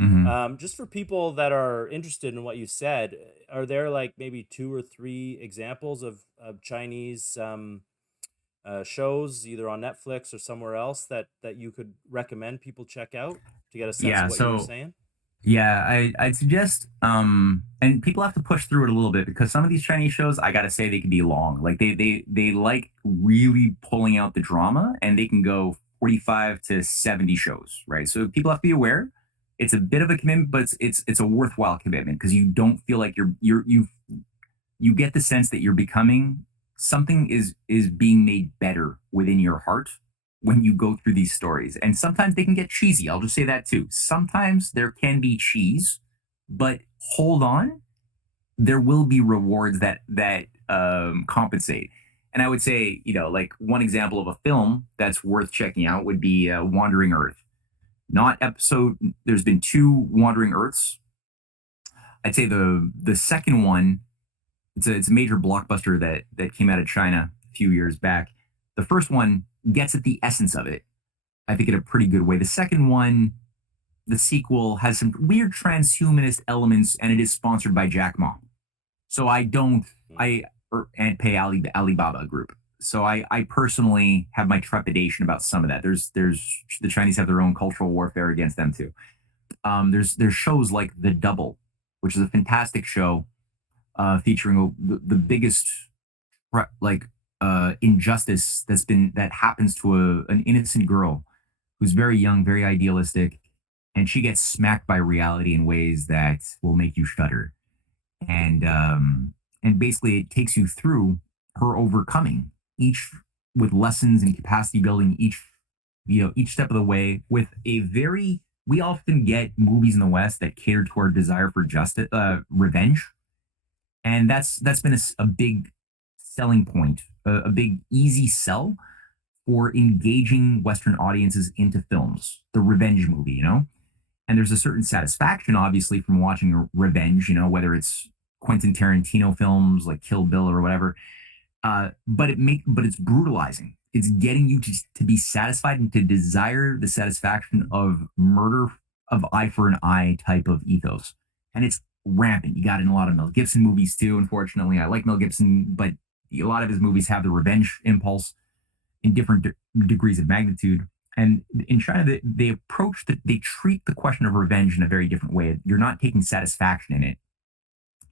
Hmm. Just for people that are interested in what you said, are there like maybe two or three examples of Chinese shows, either on Netflix or somewhere else, that you could recommend people check out to get a sense of Yeah. what you were So saying? yeah, I'd suggest and people have to push through it a little bit because some of these Chinese shows, I gotta say, they can be long. Like they like really pulling out the drama, and they can go 45 to 70 shows, right? So people have to be aware. It's a bit of a commitment, but it's a worthwhile commitment because you don't feel like you get the sense that you're becoming something is being made better within your heart when you go through these stories. And sometimes they can get cheesy. I'll just say that too. Sometimes there can be cheese, but hold on, there will be rewards that compensate. And I would say, like one example of a film that's worth checking out would be Wandering Earth. Not episode. There's been two Wandering Earths. I'd say the second one, it's a major blockbuster that came out of China a few years back. The first one gets at the essence of it, I think, in a pretty good way. The second one, the sequel, has some weird transhumanist elements, and it is sponsored by Jack Ma. So I don't, Mm. I and pay Alibaba Group. So I personally have my trepidation about some of that. There's the Chinese have their own cultural warfare against them too. There's shows like The Double, which is a fantastic show featuring the biggest like injustice that happens to an innocent girl who's very young, very idealistic, and she gets smacked by reality in ways that will make you shudder. And basically it takes you through her overcoming each with lessons and capacity building each step of the way with a very we often get movies in the West that cater to our desire for justice, revenge, and that's been a big selling point, a big easy sell for engaging Western audiences into films, the revenge movie, and there's a certain satisfaction, obviously, from watching revenge, whether it's Quentin Tarantino films like Kill Bill or whatever. But it's brutalizing. It's getting you to be satisfied and to desire the satisfaction of murder, of eye for an eye type of ethos, and it's rampant. You got it in a lot of Mel Gibson movies too. Unfortunately, I like Mel Gibson, but a lot of his movies have the revenge impulse in different degrees of magnitude. And in China, they treat the question of revenge in a very different way. You're not taking satisfaction in it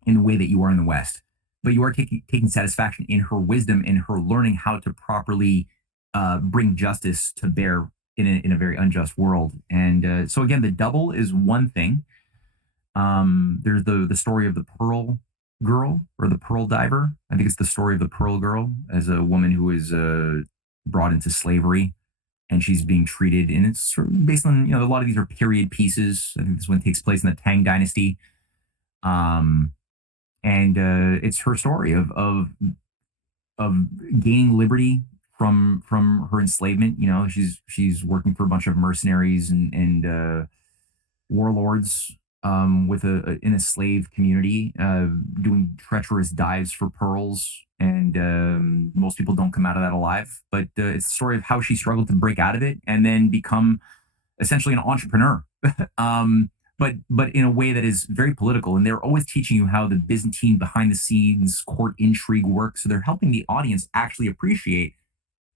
in the way that you are in the West, but you are taking satisfaction in her wisdom, in her learning how to properly bring justice to bear in a very unjust world. And so again, The Double is one thing. There's the story of the Pearl Girl or the Pearl Diver. I think it's the story of the Pearl Girl as a woman who is brought into slavery, and she's being treated. And it's sort of based on a lot of these are period pieces. I think this one takes place in the Tang Dynasty. Um, and it's her story of gaining liberty from her enslavement. She's working for a bunch of mercenaries and warlords with in a slave community, doing treacherous dives for pearls. And most people don't come out of that alive. But it's the story of how she struggled to break out of it and then become essentially an entrepreneur. um, but in a way that is very political. And they're always teaching you how the Byzantine behind the scenes court intrigue works. So they're helping the audience actually appreciate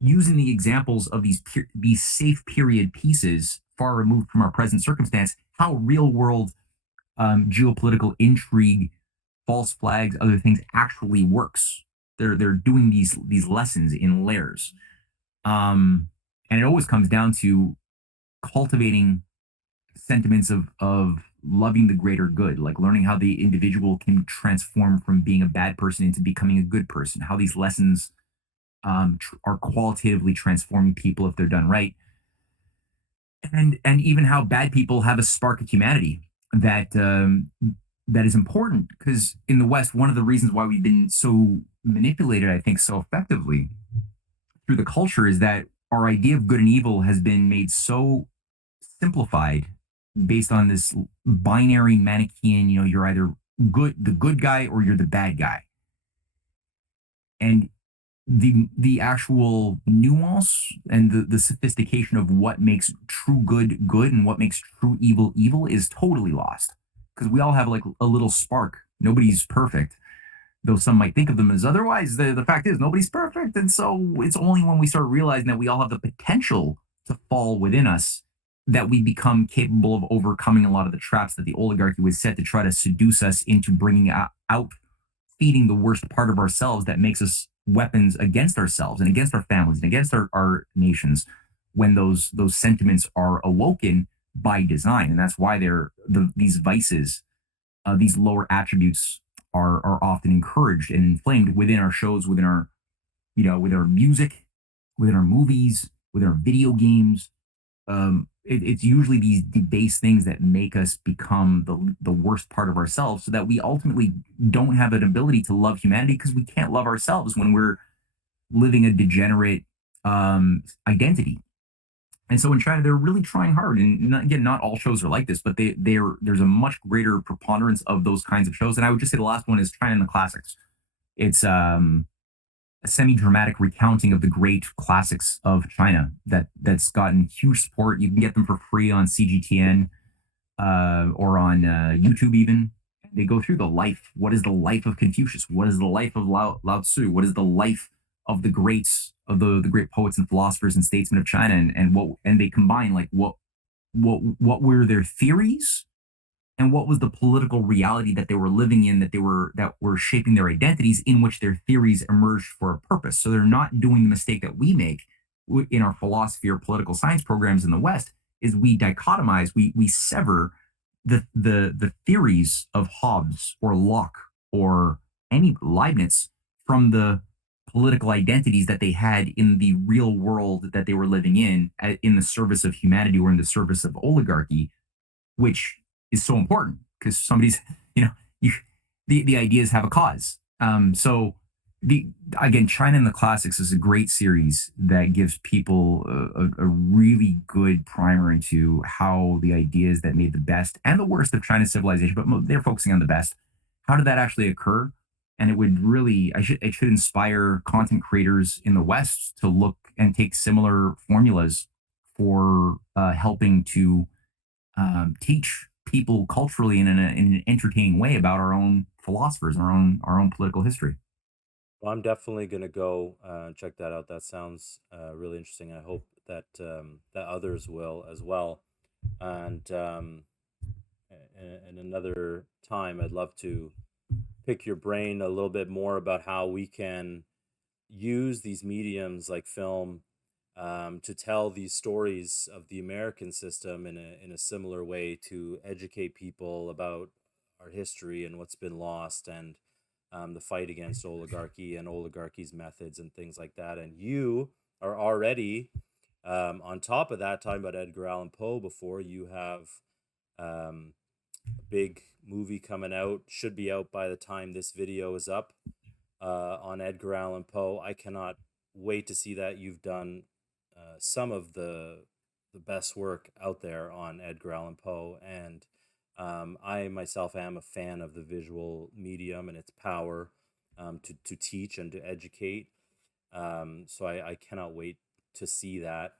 using the examples of these safe period pieces far removed from our present circumstance, how real world geopolitical intrigue, false flags, other things actually works. They're doing these lessons in layers, and it always comes down to cultivating sentiments of loving the greater good, like learning how the individual can transform from being a bad person into becoming a good person. How these lessons are qualitatively transforming people if they're done right, and even how bad people have a spark of humanity that is important. Because in the West, one of the reasons why we've been so manipulated, I think, so effectively through the culture is that our idea of good and evil has been made so simplified based on this binary Manichean, you're either the good guy or you're the bad guy. And the actual nuance and the sophistication of what makes true good good and what makes true evil evil is totally lost, because we all have like a little spark. Nobody's perfect, though some might think of them as otherwise. The fact is nobody's perfect, and so it's only when we start realizing that we all have the potential to fall within us that we become capable of overcoming a lot of the traps that the oligarchy was set to try to seduce us into bringing out, feeding the worst part of ourselves that makes us weapons against ourselves and against our families and against our nations, when those sentiments are awoken by design. And that's why these vices, these lower attributes are often encouraged and inflamed within our shows, within our, with our music, within our movies, within our video games. It's usually these debased things that make us become the worst part of ourselves, so that we ultimately don't have an ability to love humanity, because we can't love ourselves when we're living a degenerate identity. And so in China, they're really trying hard. And not, again, not all shows are like this, but there's a much greater preponderance of those kinds of shows. And I would just say the last one is China and the Classics. It's a semi-dramatic recounting of the great classics of China that's gotten huge support. You can get them for free on CGTN, or on YouTube even. They go through the life. What is the life of Confucius? What is the life of Lao Tzu? What is the life of the greats, of the great poets and philosophers and statesmen of China? And they combine like what were their theories, and what was the political reality that they were living in, that were shaping their identities, in which their theories emerged for a purpose. So they're not doing the mistake that we make in our philosophy or political science programs in the West, is we dichotomize, we sever the theories of Hobbes or Locke or any Leibniz from the political identities that they had in the real world that they were living in the service of humanity or in the service of oligarchy, which is so important because somebody's, you know, you, the ideas have a cause. So the again, China and the Classics is a great series that gives people a really good primer into how the ideas that made the best and the worst of China's civilization, but they're focusing on the best. How did that actually occur? And it would really, it should inspire content creators in the West to look and take similar formulas for helping to teach people culturally in an entertaining way about our own philosophers and our own political history. Well, I'm definitely gonna go check that out. That sounds really interesting. I hope that that others will as well. And in another time, I'd love to pick your brain a little bit more about how we can use these mediums like film, to tell these stories of the American system in a similar way, to educate people about our history and what's been lost, and the fight against oligarchy and oligarchy's methods and things like that. And you are already, on top of that, talking about Edgar Allan Poe before. You have a big movie coming out, should be out by the time this video is up, on Edgar Allan Poe. I cannot wait to see that. You've done some of the best work out there on Edgar Allan Poe, and I myself am a fan of the visual medium and its power, to teach and to educate. So I cannot wait to see that.